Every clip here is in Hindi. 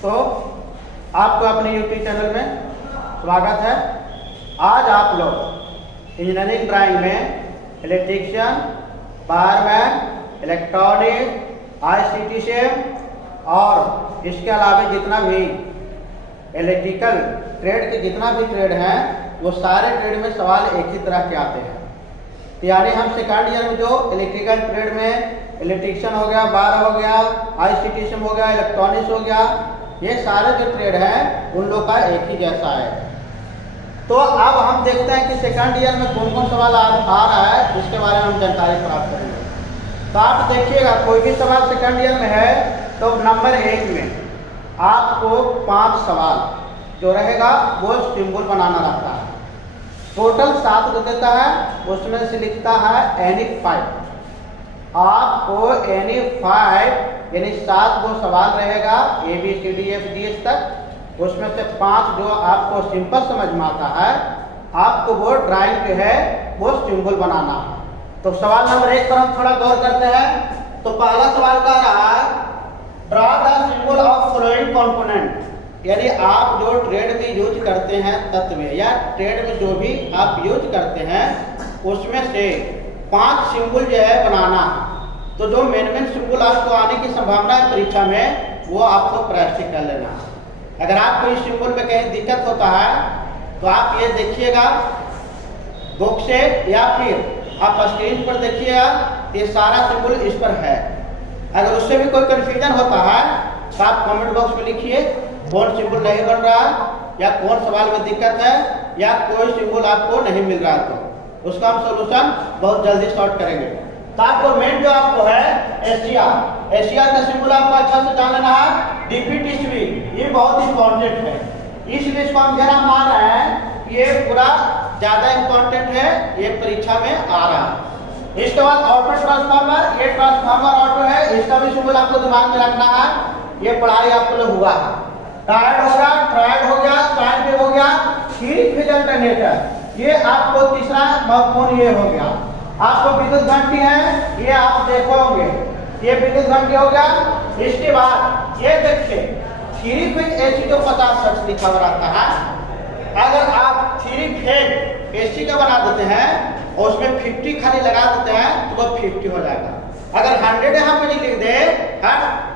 तो आपको अपने YouTube चैनल में स्वागत है। आज आप लोग इंजीनियरिंग ड्राइंग में इलेक्ट्रीशियन, वायरमैन, इलेक्ट्रॉनिक, ICT और इसके अलावा जितना भी इलेक्ट्रिकल ट्रेड के जितना भी ट्रेड हैं वो सारे ट्रेड में सवाल एक ही तरह के आते हैं। यानी हम सेकंड ईयर में जो इलेक्ट्रिकल ट्रेड में इलेक्ट्रीशियन हो गया, वायर हो गया, ICT हो गया, इलेक्ट्रॉनिक्स हो गया, ये सारे जो ट्रेड हैं उन लोग का एक ही जैसा है। तो अब हम देखते हैं कि सेकंड ईयर में कौन कौन सवाल आ रहा है, इसके बारे में हम जानकारी प्राप्त करेंगे। तो आप देखिएगा कोई भी सवाल सेकंड ईयर में है तो नंबर 1 में आपको 5 सवाल जो रहेगा वो सिंबल बनाना रहता है। टोटल 7 जो देता है उसमें से लिखता है एनी 5। आपको एनी 5 यानी 7 वो सवाल रहेगा ABCDFGH तक, उसमें से 5 जो आपको सिंपल समझ में आता है आपको वो ड्राइंग पे है वो सिंबल बनाना है। तो सवाल नंबर 1 पर हम थोड़ा गौर करते हैं। तो पहला सवाल कह रहा है draw the symbol of flowing component, यानी आप जो ट्रेड में यूज करते हैं तत्व या ट्रेड में जो भी आप यूज करते हैं उसमें से 5 सिंबल जो है बनाना है। तो जो मेन सिंबल आपको आने की संभावना है परीक्षा में वो आपको प्रैक्टिस कर लेना है। अगर आपको इस सिंबल में कहीं दिक्कत होता है तो आप ये देखिएगा बुक से या फिर आप स्क्रीन पर देखिएगा, ये सारा सिंबल इस पर है। अगर उससे भी कोई कंफ्यूजन होता है तो आप कमेंट बॉक्स में लिखिए कौन सिंबल नहीं बन रहा या कौन सवाल में दिक्कत है या कोई सिंबल आपको नहीं मिल रहा, तो उसका हम सोल्यूशन बहुत जल्दी सॉल्व करेंगे। तो आपको मेन जो आपको है एशिया का सिंबल आपको अच्छा से जान लेना है। DPTCB ये बहुत इंपॉर्टेंट है, इसलिए इसको हम जरा मान रहे हैं ये पूरा ज्यादा इंपॉर्टेंट है, ये परीक्षा में आ रहा है। इसके बाद ऑटो ट्रांसफार्मर, ये ट्रांसफार्मर ऑटो है, इसका भी सिंबल आपको दिमाग में रखना है। ये पढ़ाई आपको हुआ है। ट्रायड हो गया, ट्रायड हो गया, साइन वेव हो गया, 3 फेज अल्टरनेटर, ये आपको तीसरा महत्वपूर्ण ये हो गया। आपको विद्युत घंटी है, ये आप देखोगे, ये विद्युत घंटी हो गया। इसके बाद ये देखिए 3 फेज AC जो 50 लिखा हुआ रहता है, अगर आप 3 फेज AC का बना देते हैं और उसमें 50 खाली लगा देते हैं तो वो 50 हो जाएगा। अगर 100 यहाँ पे नहीं लिख दे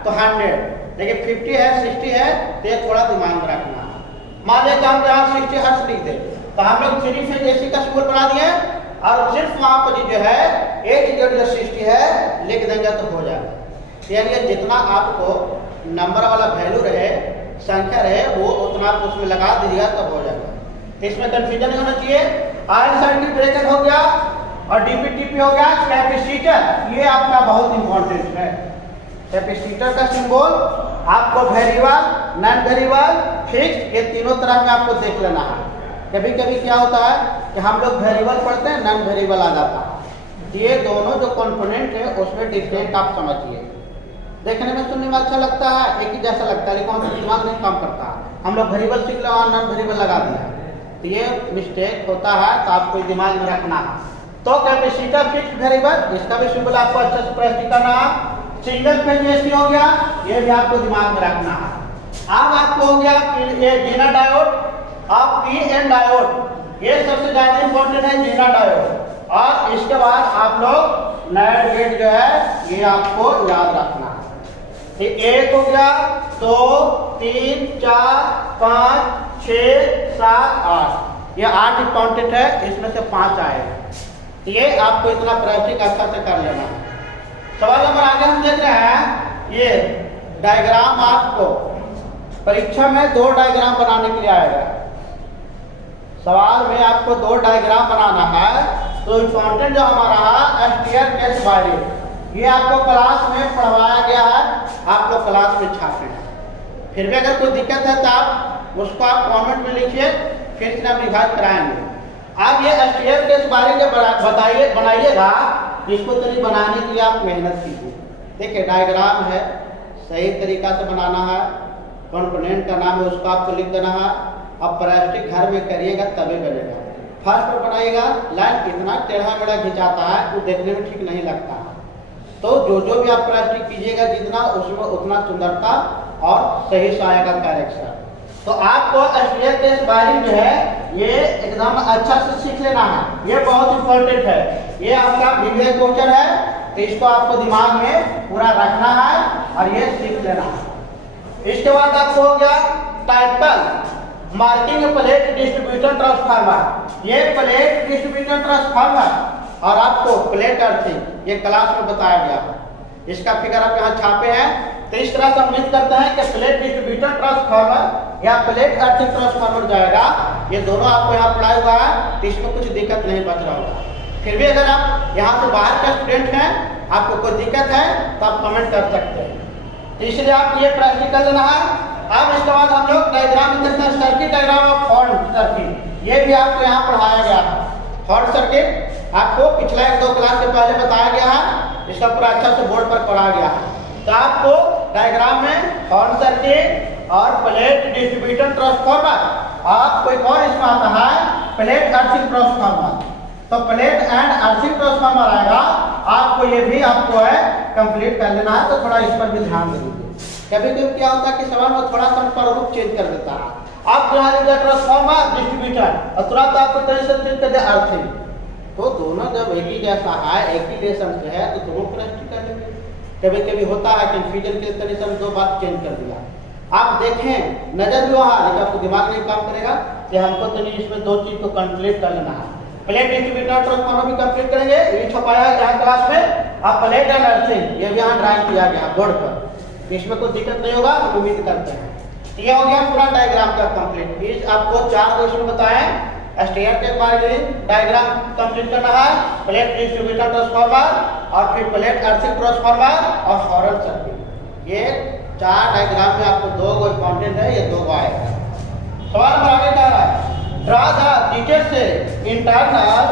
तो 100, लेकिन 50 है 60 है तो ये थोड़ा दिमाग में रखना। मान लीजिए हम यहाँ 60 हर्ट्ज लिख दे तो हम लोग 3 फेज AC का सिंबल बना दिए और सिर्फ वहां पर जो है H/60 है लिख देंगे तो हो जाएगा। यानी जितना आपको नंबर वाला वैल्यू रहे, संख्या रहे, वो उतना आप उसमें लगा दीजिएगा तो हो जाएगा। इसमें कंफ्यूजन नहीं होना चाहिए। आयरन सर्किट ब्रेकर हो गया और DPTP हो गया। कैपेसिटर ये आपका बहुत इंपॉर्टेंट है। कैपेसिटर का सिंबल आपको वेरिएबल, नॉन वेरिएबल, फिक्स, ये तीनों तरह में आपको देख लेना है। कभी कभी क्या होता है कि हम लोग वेरिएबल पढ़ते हैं, नॉन वेरिएबल आ जाता है। ये दोनों जो कंपोनेंट है उसमें डिफरेंट आप समझिए। देखने में सुनने में अच्छा लगता है, एक ही जैसा लगता है, लेकिन हम दिमाग नहीं काम करता। हम लोग वेरिएबल सीख लिया और नॉन वेरिएबल लगा दिया, तो ये मिस्टेक होता है, तो आपको दिमाग में रखना है। तो कैपेसिटर फिक्स वेरिएबल, इसका भी सिंबल आपको अच्छे से प्रैक्टिस करना है। सिंगल फेज AC हो गया, ये भी आपको दिमाग में रखना है। अब आपको हो गया ये जेनर डायोड और PN डायोड, ये सबसे ज्यादा इंपॉर्टेंट है जेनर डायोड। और इसके बाद आप लोग नैंड गेट जो है ये आपको याद रखना है। 1 हो गया, 2, 3, 4, 5, 6, 7, 8, ये 8 इंपॉर्टेंट है, इसमें से 5 आएगा। ये आपको इतना प्रैक्टिस अच्छा से कर लेना है। सवाल नंबर आगे हम देख रहे हैं, ये डायग्राम आपको परीक्षा में 2 डायग्राम बनाने के लिए आएगा। सवाल में आपको 2 डायग्राम बनाना है। तो इंपॉर्टेंट जो हमारा स्टेयरकेस वायरिंग, ये आपको क्लास में पढ़वाया गया है, आप लोग क्लास में छापे हैं। फिर भी अगर कोई दिक्कत है तो आप उसको आप कमेंट में लिखिए, फिर से हम रिवाइज कराएंगे। अब ये स्टेयरकेस वायरिंग जब बताइए बनाइएगा, इसको तरीके बनाने के लिए आप मेहनत कीजिए। देखिए डायग्राम है, सही तरीका से बनाना है, कंपोनेंट का नाम है उसको आपको लिख देना है। अब प्रैक्टिस घर में करिएगा तभी बनेगा। फर्स्ट पर बनाइएगा, लाइन इतना टेढ़ा मेढ़ा खिंचाता है वो देखने में ठीक नहीं लगता। तो जो भी आप प्रैक्टिस कीजिएगा जितना, उसमें उतना सुंदरता और सही से आएगा कैरेक्टर। तो आपको स्टीयर केस वायरिंग जो है ये एकदम अच्छा से सीख लेना है, ये बहुत इंपॉर्टेंट है। ये आपका प्रीवियस क्वेश्चन है, तो इसको आपको दिमाग में पूरा रखना है और ये सीख लेना है। इसके बाद आपको हो गया title marking plate distribution transformer. ये प्लेट डिस्ट्रीब्यूशन ट्रांसफार्मर और आपको प्लेट अर्थिंग ये क्लास में बताया गया है। इसका फिगर आप यहाँ छापे हैं। तो इस तरह से उम्मीद करते हैं कि प्लेट डिस्ट्रीब्यूटर ट्रांसफार्मर या प्लेट अर्थिंग ट्रांसफार्मर जाएगा, ये दोनों आपको यहाँ पढ़ा हुआ है, तो इसमें कुछ दिक्कत नहीं बच रहा होगा। फिर भी अगर आप यहाँ से बाहर का स्टूडेंट हैं, आपको कोई दिक्कत है तो आप कमेंट कर सकते हैं। तो इसलिए आप ये प्रैक्टिकल लेना है। अब इसके बाद हम लोग डायग्राम में देखते हैं, circuit diagram of horn circuit. ये भी आपको यहाँ पढ़ाया गया है। हॉर्न सर्किट आपको पिछला 1-2 क्लास से पहले बताया गया है, इसका पूरा अच्छा से बोर्ड पर पढ़ा गया है। तो आपको डायग्राम में हॉर्न सर्किट और प्लेट डिस्ट्रीब्यूटर ट्रांसफार्मर, आपको एक और इसमें आता है प्लेट अर्थिंग ट्रांसफार्मर। तो प्लेट एंड अर्थिंग ट्रांसफार्मर आएगा, आपको ये भी आपको है कंप्लीट कर लेना है। तो थोड़ा इस पर भी ध्यान देंगे। कभी कभी क्या होता है कि सवाल में थोड़ा सा प्रारूप चेंज कर देता है। आप यहाँ लिखा ट्रांसफार्मर डिस्ट्रीब्यूटर और तुरंत आपको तरीके से कर दे अर्थिंग। तो दोनों जब एक ही जैसा है, एक ही लेसन से है, तो दोनों प्रश्न कर लेंगे। कभी कभी होता है कंफ्यूजन के तरीके से 2 बात चेंज कर दिया। आप देखें नजर भी वहाँ, लेकिन आपको दिमाग नहीं काम करेगा कि हमको तो नहीं, इसमें 2 चीज को कंप्लीट कर लेना है। प्लेट डिस्ट्रीब्यूटर ट्रांसफार्मर भी कंप्लीट करेंगे, ये छपाया है यहाँ क्लास में। आप प्लेट एंड अर्थिंग ये भी यहाँ ड्राइंग किया गया बोर्ड पर, इसमें कोई दिक्कत नहीं होगा, हम उम्मीद करते हैं। ये हो गया पूरा डायग्राम का कंप्लीट। इस आपको 4 क्वेश्चन बताए, स्टीयर के बारे में डायग्राम कंप्लीट करना है, प्लेट डिस्ट्रीब्यूटर ट्रांसफार्मर और फिर प्लेट अर्थिंग ट्रांसफार्मर और हॉर्न सर्किट। ये 4 डायग्राम में आपको 2 गो इंपॉर्टेंट है, ये 2 गो आएगा। सवाल नंबर आगे क्या है, draw the detailed internal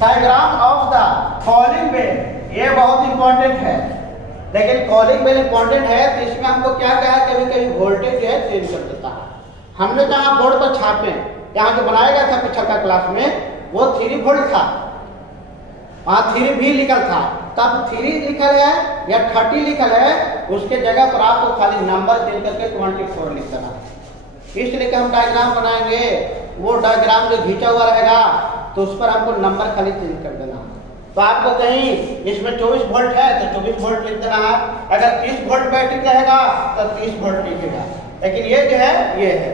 diagram of the calling bell. ये बहुत इंपॉर्टेंट है, लेकिन कॉलिंग बेल इंपॉर्टेंट है तो इसमें हमको क्या कहा है, कभी कभी वोल्टेज जो है चेंज कर देता है। हमने जहाँ बोर्ड पर छापे, यहाँ जो बनाया गया था पिछला क्लास में, वो 3 वोल्ट था, वहाँ 3 भी लिखल था। तब 3 लिखल है या 30 लिखल है, उसके जगह पर आपको खाली नंबर चेंज करके 24 लिख देना। इसलिए हम डायग्राम बनाएंगे, वो डायग्राम जो खींचा हुआ रहेगा तो उस पर हमको नंबर खाली चेंज कर देना। तो आपको कहीं इसमें 24 वोल्ट है तो 24 वोल्ट लिख देना है, अगर 30 वोल्ट बैटरी रहेगा तो 30 वोल्ट लिखेगा। लेकिन ये जो है ये है,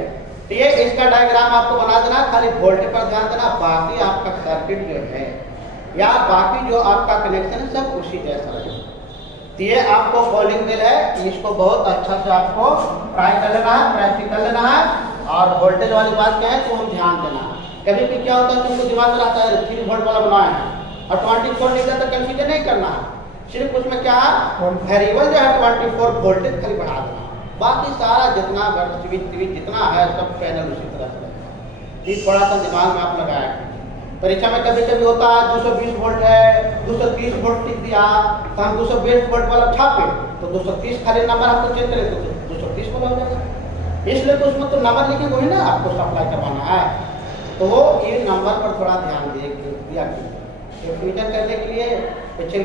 तो ये इसका डायग्राम आपको बना देना, खाली वोल्टेज पर ध्यान देना, बाकी आपका सर्किट जो है या बाकी जो आपका कनेक्शन है सब उसी जैसा है। तो ये आपको कॉलिंग बेल है, इसको बहुत अच्छा से आपको ट्राई कर लेना है, प्रैक्टिस कर लेना है। और वोल्टेज वाली बात क्या है तो हम ध्यान देना है। कभी भी क्या होता है तुमको दिमाग में आता है 3 वोल्ट वाला बनाया है और 24 लिखा तो कंफ्यूजन नहीं करना है, सिर्फ उसमें क्या है वेरिएबल जो है 24 वोल्टेज खाली बढ़ा देना, बाकी सारा जितना स्विच जितना है सब पैनल उसी तरह से रहेगा। ये थोड़ा सा दिमाग में आप लगाया। परीक्षा में कभी कभी होता है 220 वोल्ट है, 230 वोल्ट लिख दिया तो हम 220 वोल्ट वाला छापे तो 230 खाली नंबर आपको चेंज करें तो 230 वाला हो जाएगा। इसलिए तो उसमें तो नंबर लिखे वही ना आपको सप्लाई करवाना है, तो वो ये नंबर पर थोड़ा ध्यान दिया फ्यूचर करने के लिए। पिछले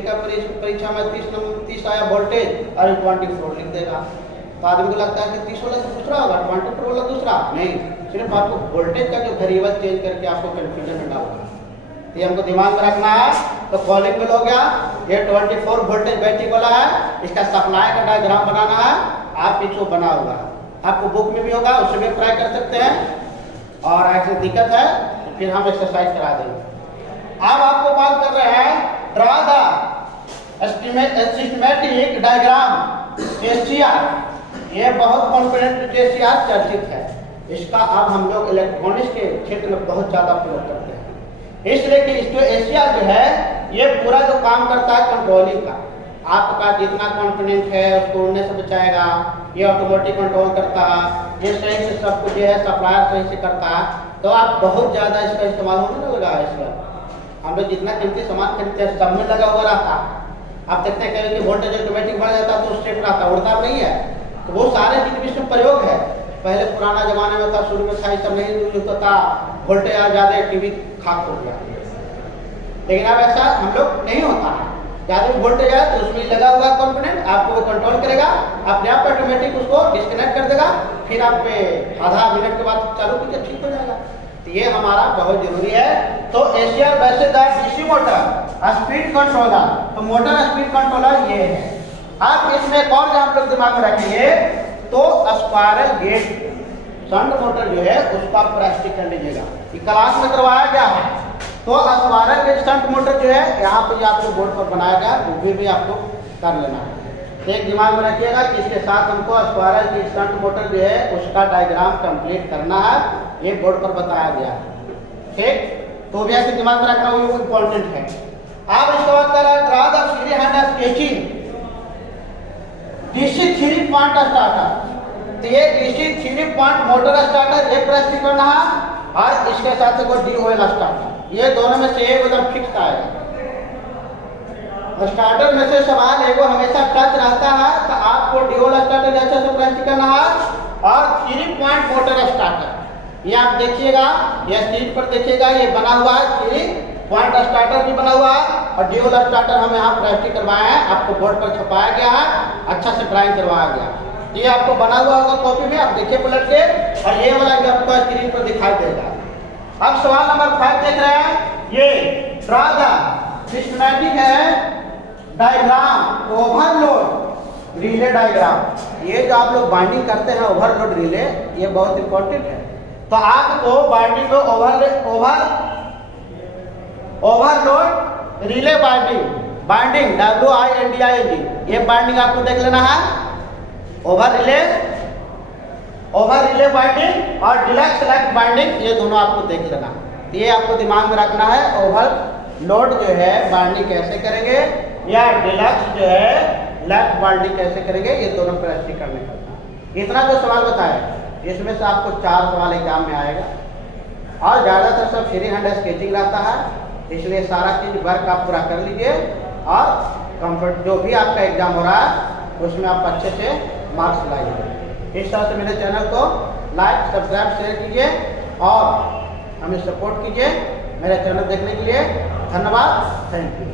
परीक्षा में 30 आया वोल्टेज और 24 लिख देगा, तो आदमी को लगता है कि 30 वाला दूसरा होगा 24 वाला दूसरा, नहीं, सिर्फ आपको वोल्टेज का जो वेरिएबल चेंज करके आपको कंफ्यूजन में डालना है। ये हमको दिमाग में रखना है। तो कॉलिंग बेल हो गया, ये 24 वोल्टेज बैटरी वाला है, इसका सप्लाई का डायग्राम बनाना है। आप इसको बना हुआ है, आपको बुक में भी होगा, उससे भी ट्राई कर सकते हैं। और ऐसी दिक्कत है तो फिर हम एक्सरसाइज करा देंगे। अब आपको बात कर रहे हैं draw the systematic diagram SCR. ये बहुत कॉन्फिडेंट एससीआर चर्चित है, इसका अब हम लोग इलेक्ट्रॉनिक्स के क्षेत्र में बहुत ज़्यादा प्रयोग करते हैं। इसलिए कि इसको एससीआर जो है ये पूरा जो काम करता है कंट्रोलिंग का, आपका जितना कॉन्फिडेंट है उसको उड़ने से बचाएगा, ये ऑटोमेटिक कंट्रोल करता है, ये सही से सब कुछ जो है सप्लायर सही से करता है। तो आप बहुत ज़्यादा इसका इस्तेमाल होने लगा है। इसका हम लोग जितना कीमती सामान खरीदते हैं सब में लगा हुआ रहता है। आप देखते हैं कभी वोल्टेज ऑटोमेटिक बढ़ जाता है तो स्टेप रहता है, उड़ता नहीं है। तो वो सारे जितने इसमें प्रयोग है, पहले पुराना जमाने में था, शुरू में था, सब नहीं यूज होता था, वोल्टेज आ ज़्यादा टीवी खाक हो गया। लेकिन अब ऐसा हम लोग नहीं होता है, ज़्यादा वोल्टेज है तो उसमें लगा हुआ कंपोनेंट आपको वो कंट्रोल करेगा, अपने आप ऑटोमेटिक उसको डिस्कनेक्ट कर देगा, फिर आप आधा मिनट के बाद चालू कीजिए, ठीक हो जाएगा। तो ये हमारा बहुत जरूरी है। तो एशियर वैसे डीसी मोटर स्पीड कंट्रोलर, तो मोटर स्पीड कंट्रोलर ये है। अब इसमें एक और आप लोग दिमाग में रखेंगे, तो स्पायरल गेट शंट मोटर जो है उसको आप प्रैक्टिस कर लीजिएगा, ये क्लास में करवाया गया है। तो स्पायरल गेट शंट मोटर जो है यहाँ पे आपको बोर्ड पर बनाया गया, वो भी आपको कर लेना है। एक दिमाग में रखिएगा कि इसके साथ हमको स्पायरल गेट शंट मोटर जो है उसका डायग्राम कंप्लीट करना है, ये बोर्ड पर बताया गया है, ठीक। तो भी ऐसे दिमाग में रखना वो इम्पोर्टेंट है। अब इसके बाद कह रहा है draw the free hand sketching DC 3 point starter. तो ये डीसी 3 पॉइंट मोटर स्टार्टर एक प्रैक्टिस करना है, और इसके साथ से कोई डी ऑयल स्टार्टर, ये दोनों में से एक एकदम फिक्स आएगा। स्टार्टर में से सवाल एगो हमेशा टच रहता है, तो आपको डी ऑयल स्टार्टर अच्छे से प्रैक्टिस करना है, और 3 पॉइंट मोटर स्टार्टर ये आप देखिएगा, ये स्क्रीन पर देखिएगा, ये बना हुआ है 3 पॉइंट स्टार्टर भी बना हुआ है, और डी ऑयल स्टार्टर हम यहाँ प्रैक्टिस करवाए हैं, आपको बोर्ड पर छपाया गया है, अच्छा से ड्राइंग करवाया गया। ये आपको बना हुआ होगा कॉपी में, आप देखिए पलट के, और ये वाला भी आपको स्क्रीन पर दिखाई देगा। अब सवाल नंबर 5 देख रहे हैं, ये ड्रा द सिस्टमैटिक है डायग्राम ओवरलोड रिले डायग्राम। ये जो आप लोग बाइंडिंग करते हैं ओवरलोड रिले, ये बहुत इंपॉर्टेंट है। तो आपको बाइंडिंग में ओवरलोड रिले बाइंडिंग WINDING, ये बाइंडिंग आपको देख लेना है। ओवर रिले बाइंडिंग और डिलक्स सेलेक्ट बाइंडिंग, ये दोनों आपको देख लेना। ये आपको दिमाग में रखना है, ओवरलोड जो है बाइंडिंग कैसे करेंगे, या डिलक्स जो है लेफ्ट बाइंडिंग कैसे करेंगे, ये दोनों प्रैक्टिस करने का। इतना जो सवाल बताया, इसमें से आपको 4 सवाल एग्जाम में आएगा, और ज़्यादातर सब फ्री हैंड स्केचिंग रहता है, इसलिए सारा चीज़ वर्क आप पूरा कर लीजिए, और कंफर्ट जो भी आपका एग्जाम हो रहा है उसमें आप अच्छे से मार्क्स लाइए। इस तरह से मेरे चैनल को लाइक सब्सक्राइब शेयर कीजिए, और हमें सपोर्ट कीजिए। मेरे चैनल देखने के लिए धन्यवाद, थैंक यू।